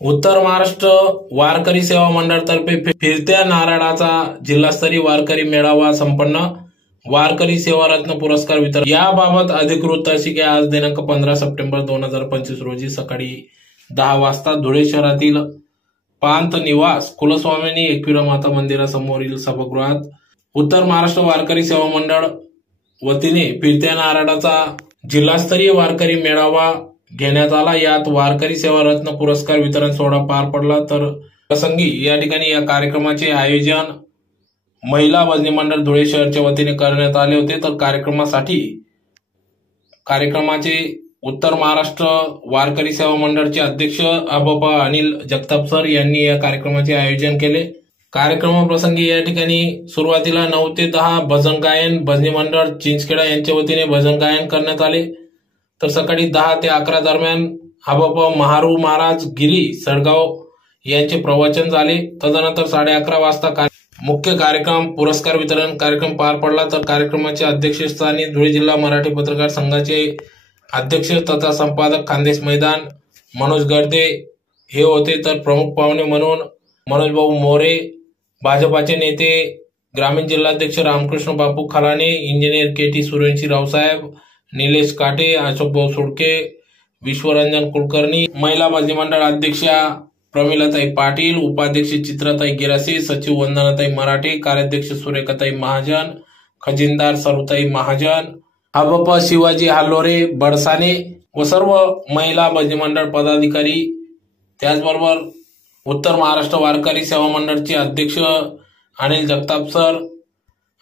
उत्तर महाराष्ट्र वारकरी सेवा मंडळातर्फे फिरत्या नारळाचा जिल्हास्तरीय वारकरी मेळावा संपन्न, वारकरी सेवा रत्न पुरस्कार वितरण। याबाबत अधिकृत तासिके आज दिनांक 15 सप्टेंबर 2025 रोजी सकाळी 10 वाजता धुळे शहरातील पांत निवास कुलस्वामिनी एकविरा माता मंदिरासमोरील सभागृहात उत्तर महाराष्ट्र वारकरी सेवा मंडळ वतीने फिरत्या नारळाचा जिल्हास्तरीय वारकरी मेळावा घेण्यात आला। यात वारकरी सेवा रत्न पुरस्कार वितरण सोहळा पार पडला। तर प्रसंगी या ठिकाणी या कार्यक्रमाचे आयोजन महिला भजनी मंडळ धुळे शहरच्या वतीने करण्यात आले होते। तर कार्यक्रमाचे उत्तर महाराष्ट्र वारकरी सेवा मंडळाचे अध्यक्ष आबापा अनिल जगताप सर यांनी या कार्यक्रमाचे आयोजन केले। कार्यक्रमाप्रसंगी या ठिकाणी सुरुवातीला 9 ते 10 भजन गायन भजनी मंडळ चिंचखेडा यांच्या वतीने भजन गायन करण्यात आले। तर सकाळी 10 ते 11 दरम्यान आबापा महारू महाराज गिरी सडगाव यांचे प्रवचन झाले। तदनंतर 11:30 वाजता मुख्य कार्यक्रम पुरस्कार वितरण कार्यक्रम पार पडला। तर कार्यक्रमाचे अध्यक्षस्थानी धुळे जिल्हा मराठी पत्रकार संघाचे अध्यक्ष तथा संपादक खानदेश मैदान मनोज गर्दे हे होते। तर प्रमुख पाहुणे म्हणून मनोज भाऊ मोरे, भाजपाचे नेते ग्रामीण जिल्हाध्यक्ष रामकृष्ण बापू खलाने, इंजिनियर KT सूर्यवंशी रावसाहेब, निलेश काटे, अशोक भाऊ सुडके, विश्वरंजन कुलकर्णी, महिला भजनी मंडळ अध्यक्षा प्रमिलाताई पाटील, उपाध्यक्ष चित्राताई गिरासे, सचिव वंदनाताई मराठे, कार्याध्यक्ष सुरेखाताई महाजन, खजिनदार सरुताई महाजन, आबापा शिवाजी हालोरे बडसाने व सर्व महिला भजनी मंडळ पदाधिकारी, त्याचबरोबर उत्तर महाराष्ट्र वारकरी सेवा मंडळाचे अध्यक्ष अनिल जगताप सर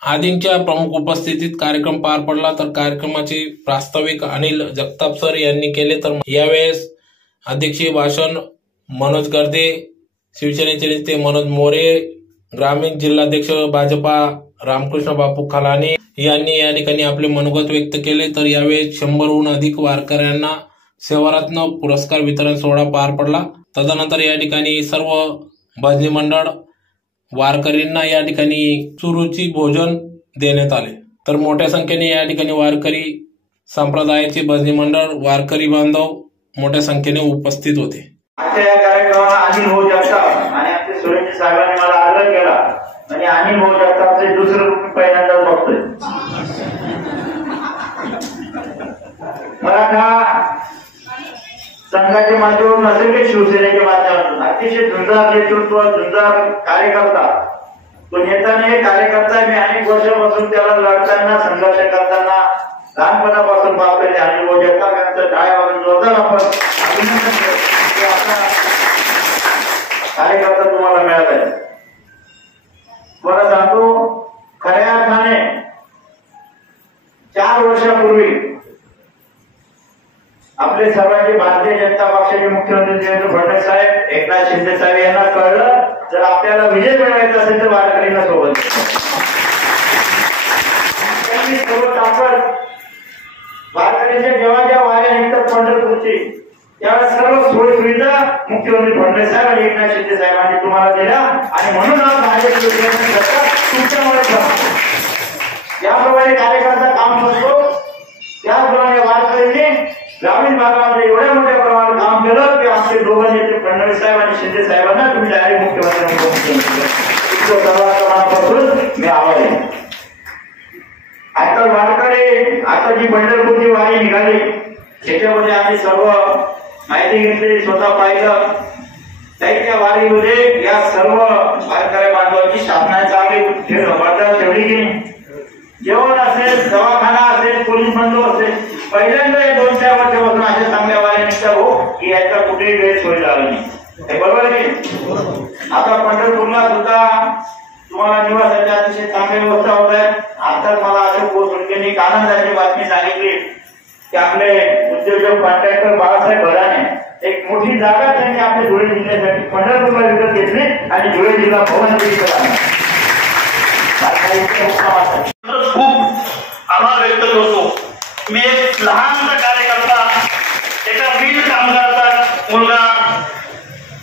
आदींच्या प्रमुख उपस्थितीत कार्यक्रम पार पडला। तर कार्यक्रमाचे प्रास्ताविक अनिल जगताप सर यांनी केले। तर यावेळेस अध्यक्षीय भाषण मनोज गर्दे, शिवसेनेचे नेते मनोज मोरे, ग्रामीण जिल्हाध्यक्ष भाजपा रामकृष्ण बापू खलाने यांनी या ठिकाणी आपले मनोगत व्यक्त केले। तर यावेळेस 100हून अधिक वारकऱ्यांना सेवारत्न पुरस्कार वितरण सोहळा पार पडला। तदनंतर या ठिकाणी सर्व भजनी मंडळ वारकरींना या ठिकाणी सुरुची भोजन देण्यात आले। तर मोठ्या संख्येने या ठिकाणी वारकरी संप्रदायाचे भजनी मंडळ वारकरी बांधव मोठ्या संख्येने उपस्थित होते। या कार्यक्रमाला अनिल भाऊ जगताप आणि आपले सूर्यवंशी साहेबांनी मला आग्रह केला आणि अनिल भाऊ जगतापचे दुसरं रूप पहिल्यांदाच बघतोय। मराठा संघाच्या माध्यमातून असेल की शिवसेनेच्या माध्यमातून अतिशय झुंजार नेतृत्व, झुंजार कार्यकर्ता तो नेत्याने कार्यकर्ता मी अनेक वर्षापासून त्याला लढताना संघर्ष करताना लहानपणापासून पाहतोय। अनिल भाऊ जगताप यांचं टाळ्या वाजून जोरदार आपण अभिनंदन करतो की आपला कार्यकर्ता तुम्हाला मिळालाय। मला सांगतो खऱ्या अर्थाने 4 वर्षापूर्वी आपले सर्वांचे भारतीय जनता पक्षाचे मुख्यमंत्री देवेंद्र फडणवीस साहेब, एकनाथ शिंदे साहेब यांना कळलं जर आपल्याला विजय मिळवायचा असेल तर वारकरींना सोबत त्यांनी सर्व ताकद वारकरीच्या जेव्हा वाऱ्या निघतात पंढरपूरची त्यावेळेस सर्व सोयीसुविधा मुख्यमंत्री फडणवीस साहेब आणि एकनाथ शिंदे साहेबांनी तुम्हाला दिल्या आणि म्हणून आज भाजप सरकार तुमच्यामुळे याप्रमाणे कार्यकर्ता काम करतो। त्याचप्रमाणे वारकरींनी ग्रामीण भागामध्ये एवढ्या मोठ्या प्रमाणात काम केलं की आमचे दोघं नेते फडणवीस साहेब आणि शिंदे साहेबांना तुम्ही डायरेक्ट मुख्यमंत्र्यांपासून मी आभारी आहे। आता वारकरी आता जी पंढरपूरची वारी निघाली त्याच्यामध्ये आम्ही सर्व माहिती घेतली, स्वतः पाहिलं। त्या वारीमध्ये या सर्व वारकरी बांधवांची शासनाची आम्ही वाटा ठेवली की जेवण असेल, दवाखाना असेल, पोलीस बंदोबस्त असेल, पहिल्यांदा 2-4 वर्षापासून अशा चांगल्या वाऱ्या निघतात हो की याचा कुठेही गैरसोय झाला नाही। हे बरोबर आहे की आता पंढरपूरला सुद्धा तुम्हाला निवासाची अतिशय चांगली व्यवस्था होत आहे। आताच मला अशोक भाऊ सुडकेंनी एक आनंदाची बातमी सांगितली की आपले उद्योजक कॉन्ट्रॅक्टर बाळासाहेब भदाने एक मोठी जागा त्यांनी आपल्या धुळे जिल्ह्यासाठी पंढरपूरला विकत घेतली आणि धुळे जिल्हा भवन खूप आभार व्यक्त करतो। मी एक लहानसा कार्यकर्ता, एका वीज कामगाराचा मुलगा,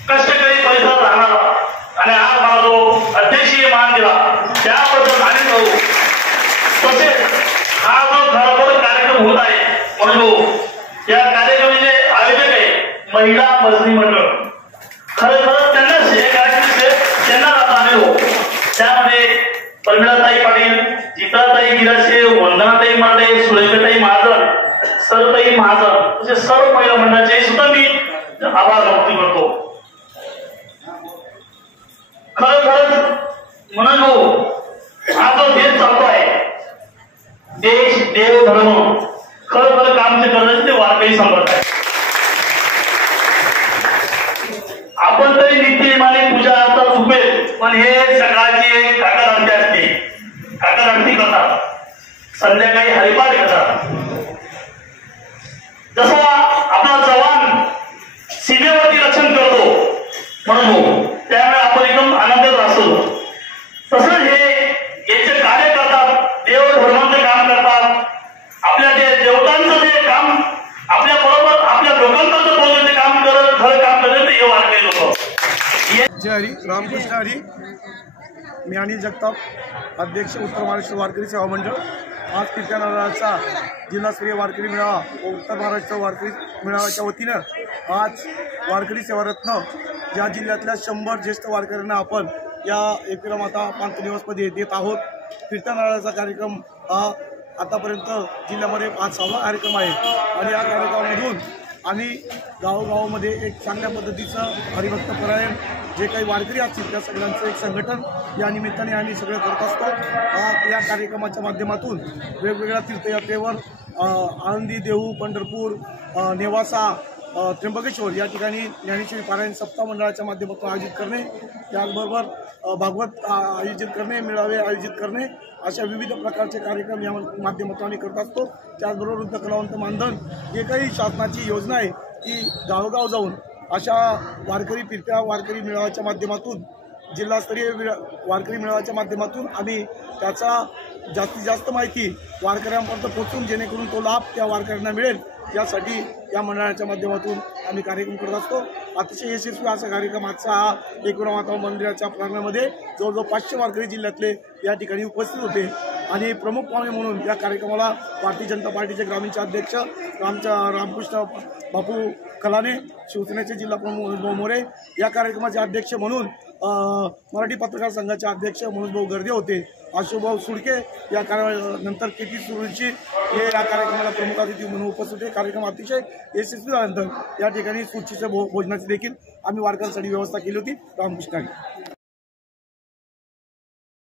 कष्टकरी परिसरात राहणारा आणि आज मला जो अध्यक्षीय मान दिला त्याबद्दल अनेक भाऊ तसेच हा जो खरोखर कार्यक्रम होत आहे म्हणून या कार्यक्रमाचे आयोजक आहे महिला भजनी मंडळ। खरं त्यांना त्यांना आम्ही हो. त्यामध्ये परमिळाताई पाटील, चित्राताई गिराशे, वंदनाताई मराठे, सुरेखाताई महाजन, सरताई महाजन असे सर्व महिला मंडळाचे सुद्धा मी आभार व्यक्त करतो. खरंच म्हणून हा जो देश चालतो आहे, देश देव धर्म खरं काम जे करण्याचे ते वारकरी संपर्क आहे. आपण तरी नित्यनेमाने पूजा आता चुकेल, पण हे सकाळची एक काकड आरती असते, काकड आरती करतात, संध्याकाळी हरिपाठ करतात. जसा आपला जवान सीमेवरती रक्षण करतो म्हणून त्यामुळे आपण एकदम आनंदात असतो, तसंच हे याचे कार्य करतात, देव धर्माचे काम करतात, आपल्या ते देवतांचं जे काम आपल्या बरोबर आपल्या लोकांपर्यंत पोहोचण्याचे काम करत खरं काम करत हे वारकरी लोक. जय हरी, रामकृष्ण हरी. मी अनिल जगताप, अध्यक्ष उत्तर महाराष्ट्र वारकरी सेवा मंडळ. आज कीर्तनाचा जिल्हास्तरीय वारकरी मेळावा व उत्तर महाराष्ट्र वारकरी मेळाव्याच्या वतीनं आज वारकरी सेवारत्न ज्या जिल्ह्यातल्या 100 ज्येष्ठ वारकऱ्यांना आपण या एकविरा माता पांतनिवासमध्ये देत आहोत. कीर्तनाचा कार्यक्रम हा आतापर्यंत जिल्ह्यामध्ये 5वा कार्यक्रम आहे आणि या कार्यक्रमामधून आम्ही गावोगावामध्ये एक चांगल्या पद्धतीचं हरिभक्तपरायण जे काही वारकरी असतील त्या सगळ्यांचं एक संघटन या निमित्ताने आम्ही सगळं करत असतो. या कार्यक्रमाच्या माध्यमातून वेगवेगळ्या तीर्थयात्रेवर आळंदी, देहू, पंढरपूर, नेवासा, त्र्यंबकेश्वर या ठिकाणी ज्ञानेश्वरी पारायण सप्ताह मंडळाच्या माध्यमातून आयोजित करणे, त्याचबरोबर भागवत आयोजित करणे, मेळावे आयोजित करणे अशा विविध प्रकारचे कार्यक्रम या माध्यमातून आम्ही करत असतो. त्याचबरोबर वृद्ध कलावंत मानधन हे काही शासनाची योजना आहे ती गावोगाव जाऊन अशा वारकरी फिरत्या वारकरी मेळाव्याच्या माध्यमातून जिल्हास्तरीय वारकरी मेळाव्याच्या माध्यमातून आम्ही त्याचा जास्तीत जास्त माहिती वारकऱ्यांपर्यंत पोहोचून जेणेकरून तो लाभ त्या वारकऱ्यांना मिळेल यासाठी या मंडळाच्या माध्यमातून आम्ही कार्यक्रम करत असतो. अतिशय यशस्वी असा कार्यक्रम आजचा हा एकविरा माता मंदिराच्या प्रांगणामध्ये जवळजवळ 500 वारकरी जिल्ह्यातले या ठिकाणी उपस्थित होते आणि प्रमुख पाहुणे म्हणून या कार्यक्रमाला भारतीय जनता पार्टीचे ग्रामीणचे अध्यक्ष रामकृष्ण बापू कलाने, शिवसेनेचे जिल्हा प्रमुख मनोज मोरे, या कार्यक्रमाचे अध्यक्ष म्हणून मराठी पत्रकार संघाचे अध्यक्ष मनोज गर्दे होते, अशोकभाऊ सुडके या नंतर KP सुरुची हे या कार्यक्रमाला प्रमुख अतिथी म्हणून उपस्थित होते. कार्यक्रम अतिशय यशस्वी झाल्यानंतर या ठिकाणी सुरुचीच्या भोजनाची देखील आम्ही वारकऱ्यांसाठी व्यवस्था केली होती. रामकृष्ण.